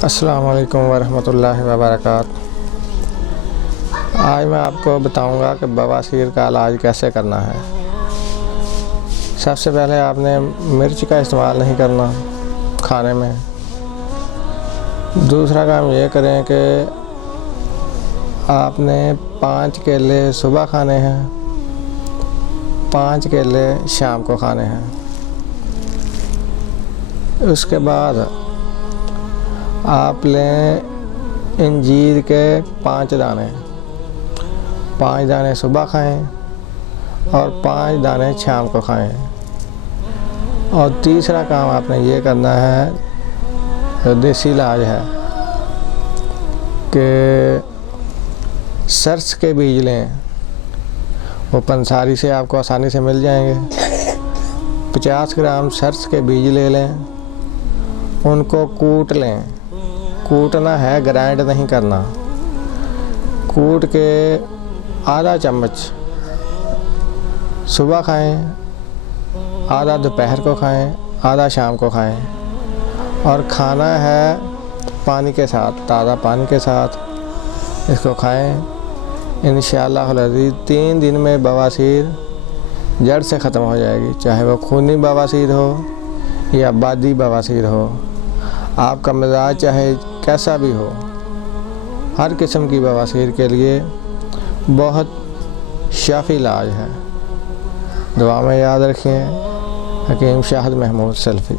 अस्सलाम वालेकुम वरहमतुल्लाहि वबरकातुहू। आज मैं आपको बताऊंगा कि बवासीर का इलाज कैसे करना है। सबसे पहले आपने मिर्च का इस्तेमाल नहीं करना खाने में। दूसरा काम ये करें कि आपने 5 केले सुबह खाने हैं, 5 केले शाम को खाने हैं। उसके बाद आप लें अंजीर के 5 दाने, 5 दाने सुबह खाएं और 5 दाने शाम को खाएं। और तीसरा काम आपने ये करना है, जो देसी इलाज है, कि सरस के बीज लें। वो पंसारी से आपको आसानी से मिल जाएंगे। 50 ग्राम सरस के बीज ले लें, उनको कूट लें। कूटना है, ग्राइंड नहीं करना। कूट के आधा चम्मच सुबह खाएं, आधा दोपहर को खाएं, आधा शाम को खाएं। और खाना है पानी के साथ, ताज़ा पानी के साथ इसको खाएं। इंशाअल्लाह 3 दिन में बवासीर जड़ से ख़त्म हो जाएगी। चाहे वो खूनी बवासीर हो या बादी बवासीर हो, आपका मिजाज चाहे कैसा भी हो, हर किस्म की बवासीर के लिए बहुत शाफी इलाज है। दुआ में याद रखें। हकीम शाहिद महमूद सल्फी।